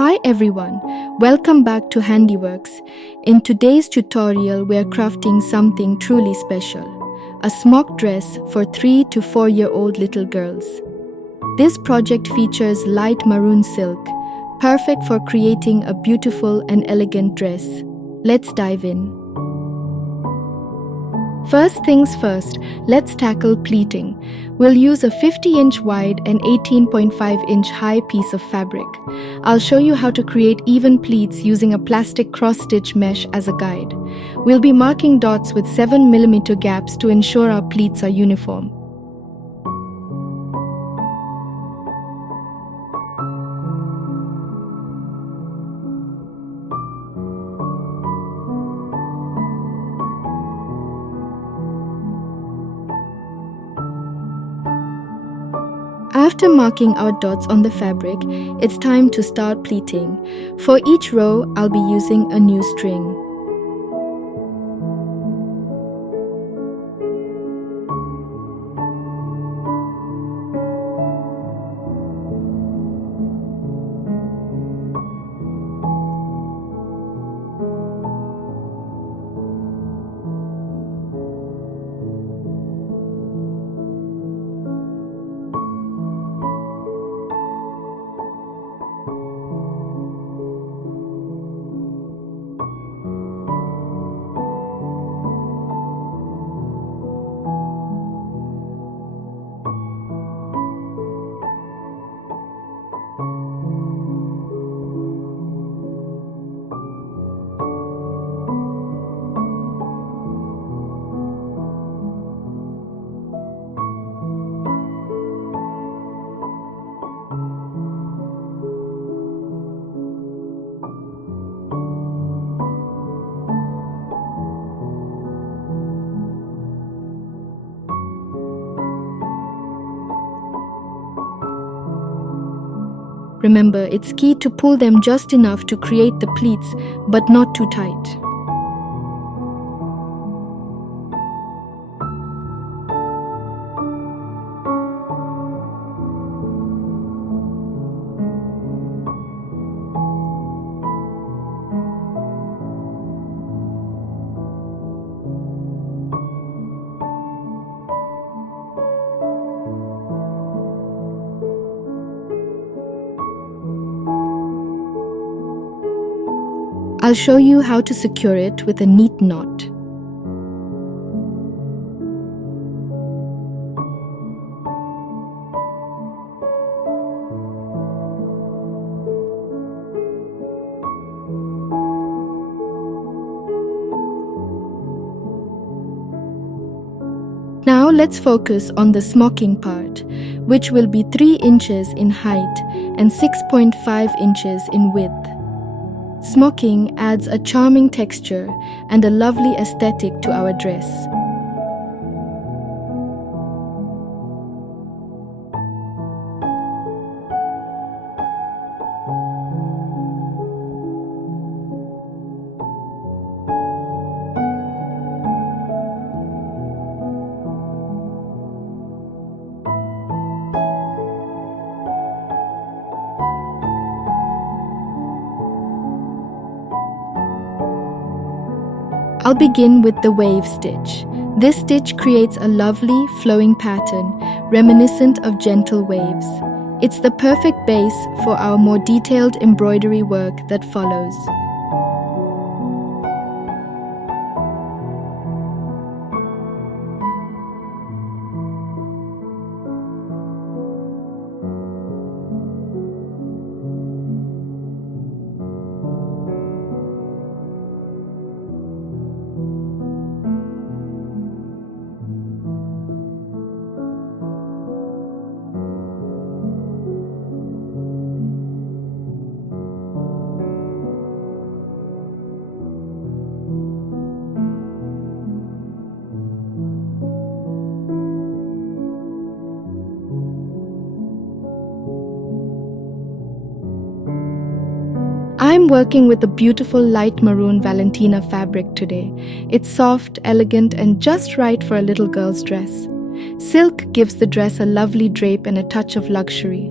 Hi everyone, welcome back to HandiWorks. In today's tutorial, we are crafting something truly special, a smock dress for 3 to 4-year-old little girls. This project features light maroon silk, perfect for creating a beautiful and elegant dress. Let's dive in. First things first, let's tackle pleating. We'll use a 50-inch wide and 18.5-inch high piece of fabric. I'll show you how to create even pleats using a plastic cross-stitch mesh as a guide. We'll be marking dots with 7mm gaps to ensure our pleats are uniform. After marking our dots on the fabric, it's time to start pleating. For each row, I'll be using a new string. Remember, it's key to pull them just enough to create the pleats, but not too tight. I'll show you how to secure it with a neat knot. Now let's focus on the smocking part, which will be 3 inches in height and 6.5 inches in width. Smocking adds a charming texture and a lovely aesthetic to our dress. I'll begin with the wave stitch. This stitch creates a lovely, flowing pattern, reminiscent of gentle waves. It's the perfect base for our more detailed embroidery work that follows. I'm working with a beautiful light maroon Valentina fabric today. It's soft, elegant, and just right for a little girl's dress. Silk gives the dress a lovely drape and a touch of luxury.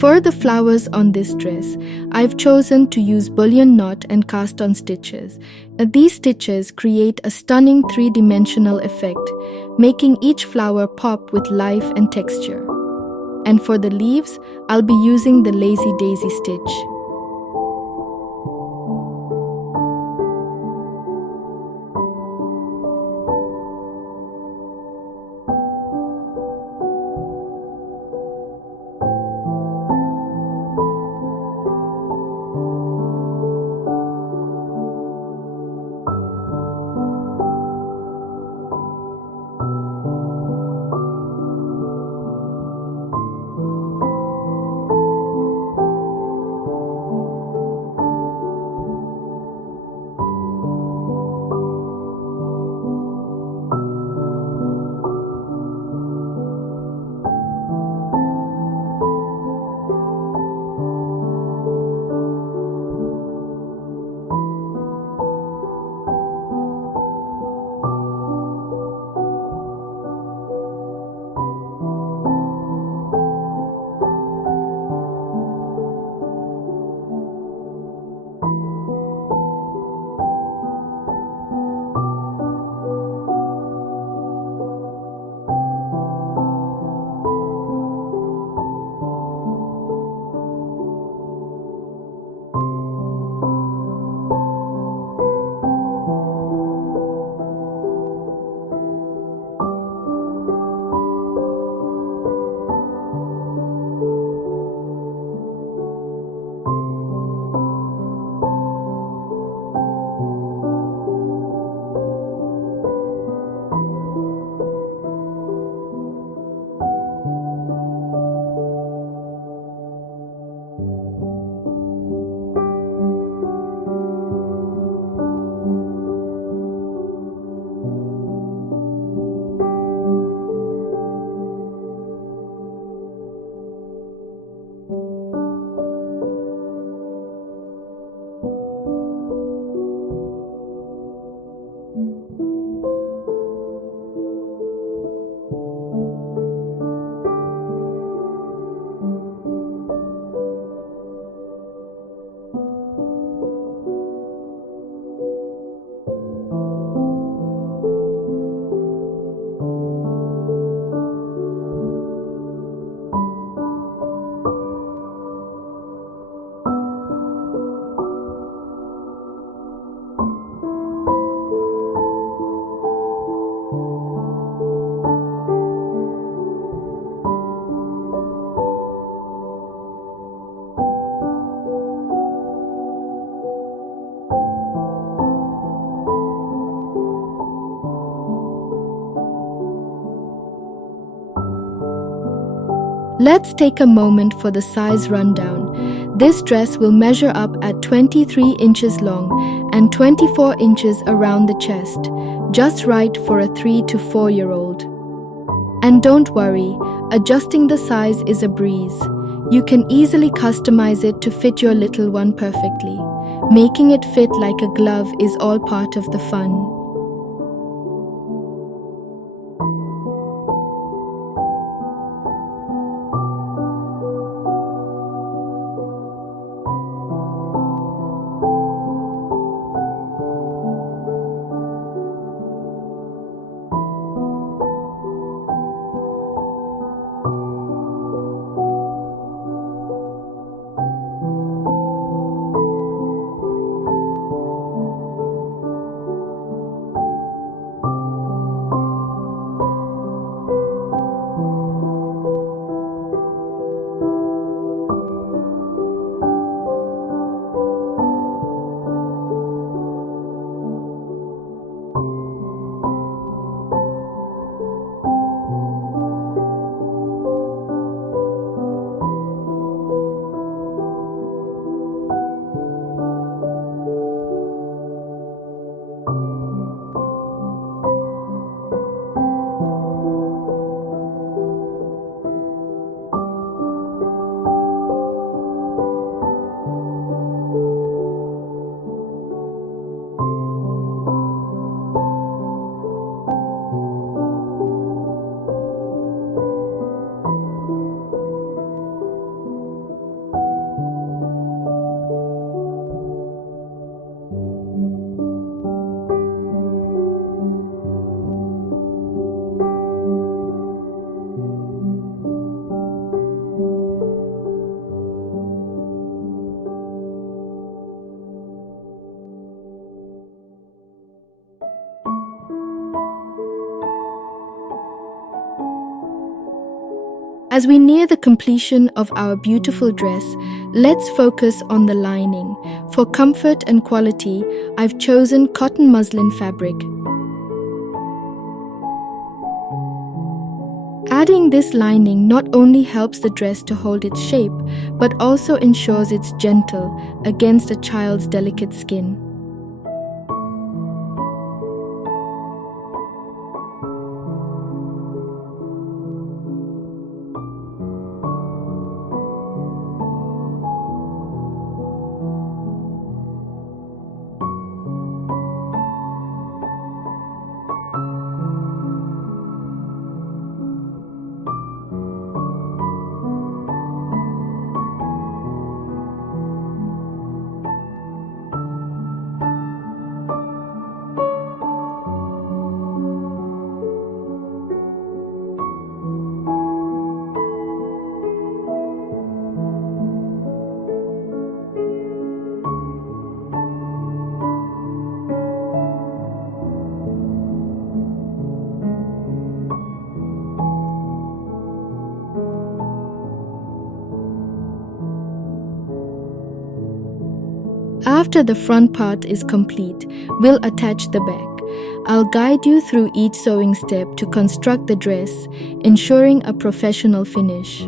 For the flowers on this dress, I've chosen to use bullion knot and cast-on stitches. These stitches create a stunning three-dimensional effect, making each flower pop with life and texture. And for the leaves, I'll be using the lazy daisy stitch. Let's take a moment for the size rundown. This dress will measure up at 23 inches long and 24 inches around the chest, just right for a 3 to 4-year-old. And don't worry, adjusting the size is a breeze. You can easily customize it to fit your little one perfectly. Making it fit like a glove is all part of the fun. As we near the completion of our beautiful dress, let's focus on the lining. For comfort and quality, I've chosen cotton muslin fabric. Adding this lining not only helps the dress to hold its shape, but also ensures it's gentle against a child's delicate skin. After the front part is complete, we'll attach the back. I'll guide you through each sewing step to construct the dress, ensuring a professional finish.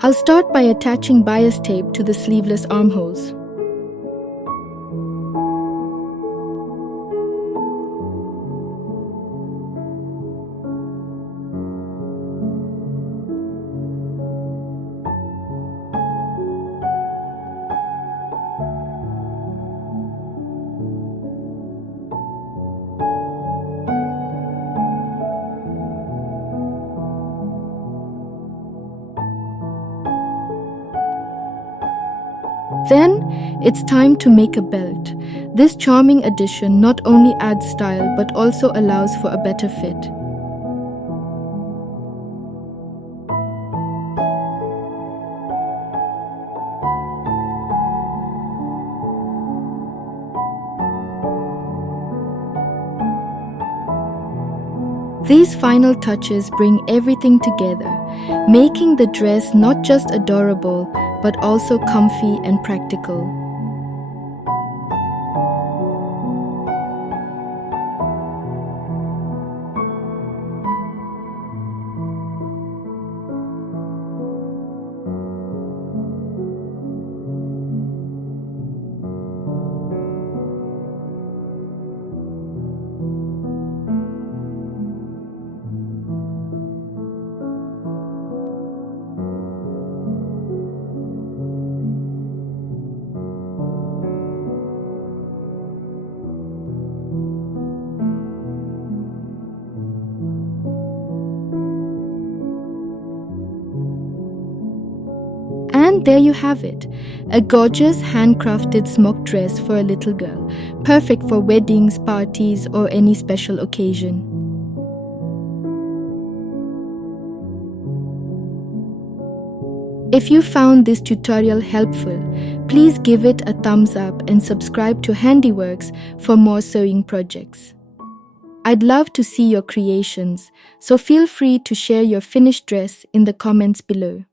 I'll start by attaching bias tape to the sleeveless armholes. Then, it's time to make a belt. This charming addition not only adds style but also allows for a better fit. These final touches bring everything together, making the dress not just adorable, but also comfy and practical. And there you have it, a gorgeous handcrafted smock dress for a little girl, perfect for weddings, parties, or any special occasion. If you found this tutorial helpful, Please give it a thumbs up and subscribe to HandiWorks for more sewing projects. I'd love to see your creations, so feel free to share your finished dress in the comments below.